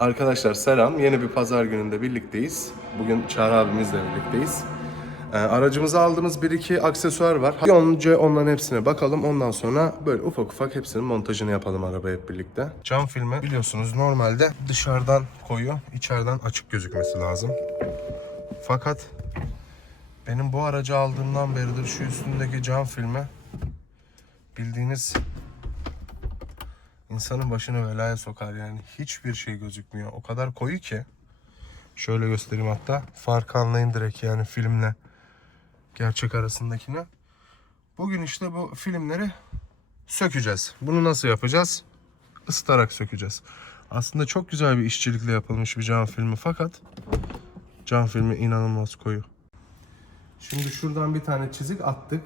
Arkadaşlar selam. Yeni bir pazar gününde birlikteyiz. Bugün Çağrı abimizle birlikteyiz. Ee, aracımıza aldığımız bir iki aksesuar var. Bir Önce onların hepsine bakalım. Ondan sonra böyle ufak ufak hepsinin montajını yapalım arabaya hep birlikte. Cam filmi biliyorsunuz normalde dışarıdan koyu, içeriden açık gözükmesi lazım. Fakat benim bu aracı aldığımdan beridir şu üstündeki cam filmi bildiğiniz insanın başını belaya sokar yani. Hiçbir şey gözükmüyor. O kadar koyu ki. Şöyle göstereyim hatta. Farkı anlayın direkt yani filmle gerçek arasındakini. Bugün işte bu filmleri sökeceğiz. Bunu nasıl yapacağız? Isıtarak sökeceğiz. Aslında çok güzel bir işçilikle yapılmış bir cam filmi fakat cam filmi inanılmaz koyu. Şimdi şuradan bir tane çizik attık.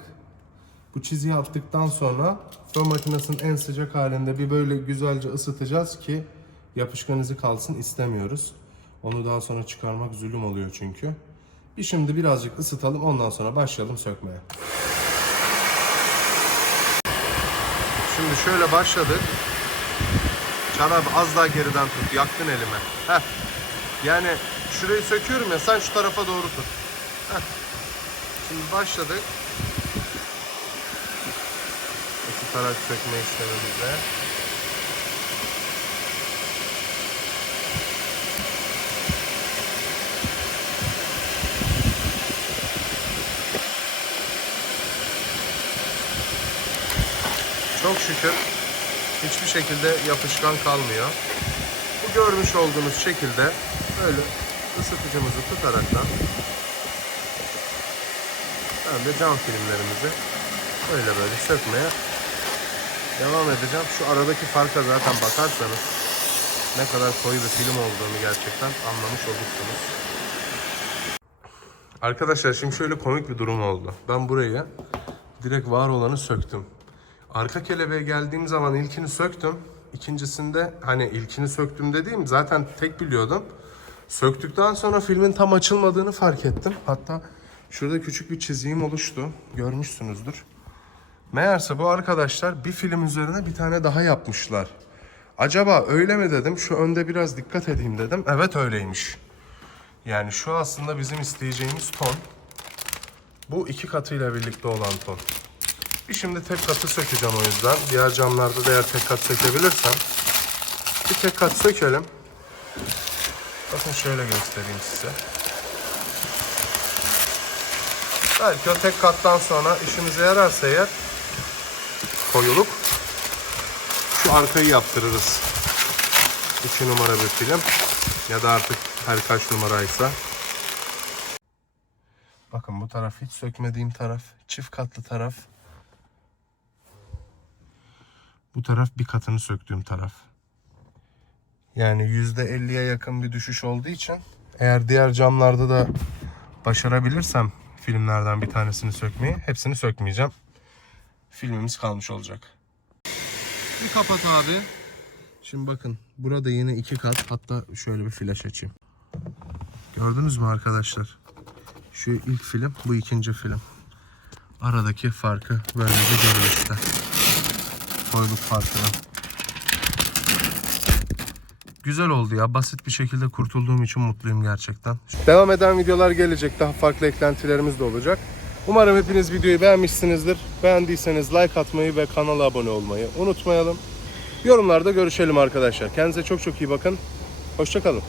Bu çiziyi attıktan sonra fön makinesinin en sıcak halinde bir böyle güzelce ısıtacağız ki yapışkan izi kalsın istemiyoruz. Onu daha sonra çıkarmak zulüm oluyor çünkü. Bir şimdi birazcık ısıtalım ondan sonra başlayalım sökmeye. Şimdi şöyle başladık. Çarap az daha geriden tut. Yaktın elime. Heh. Yani şurayı söküyorum ya sen şu tarafa doğru tut. Heh. Şimdi başladık. Isıtarak sökme işlemimize. Çok şükür hiçbir şekilde yapışkan kalmıyor. Bu görmüş olduğunuz şekilde böyle ısıtıcımızı tutaraktan ben de cam filmlerimizi böyle böyle sökmeye devam edeceğim. Şu aradaki farka zaten bakarsanız ne kadar koyu bir film olduğunu gerçekten anlamış olursunuz. Arkadaşlar şimdi şöyle komik bir durum oldu. Ben burayı direkt var olanı söktüm. Arka kelebeğe geldiğim zaman ilkini söktüm. İkincisinde hani ilkini söktüm dediğim zaten tek biliyordum. Söktükten sonra filmin tam açılmadığını fark ettim. Hatta şurada küçük bir çizgim oluştu. Görmüşsünüzdür. Meğerse bu arkadaşlar bir film üzerine bir tane daha yapmışlar. Acaba öyle mi dedim? Şu önde biraz dikkat edeyim dedim. Evet öyleymiş. Yani şu aslında bizim isteyeceğimiz ton. Bu iki katıyla birlikte olan ton. Bir şimdi tek katı sökeceğim o yüzden. Diğer camlarda da eğer tek kat sökebilirsem. Bir tek kat sökelim. Bakın şöyle göstereyim size. Belki o tek kattan sonra işimize yararsa eğer koyuluk şu arkayı yaptırırız. 2 numara bir film ya da artık her kaç numaraysa. Bakın bu taraf hiç sökmediğim taraf. Çift katlı taraf. Bu taraf bir katını söktüğüm taraf. Yani %50'ye yakın bir düşüş olduğu için eğer diğer camlarda da başarabilirsem filmlerden bir tanesini sökmeyi hepsini sökmeyeceğim. Filmimiz kalmış olacak. Bir kapat abi. Şimdi bakın burada yine iki kat hatta şöyle bir flash açayım. Gördünüz mü arkadaşlar? Şu ilk film bu ikinci film. Aradaki farkı böylece görün işte. Koyduk farkını. Güzel oldu ya. Basit bir şekilde kurtulduğum için mutluyum gerçekten. Devam eden videolar gelecek. Daha farklı eklentilerimiz de olacak. Umarım hepiniz videoyu beğenmişsinizdir. Beğendiyseniz like atmayı ve kanala abone olmayı unutmayalım. Yorumlarda görüşelim arkadaşlar. Kendinize çok çok iyi bakın. Hoşçakalın.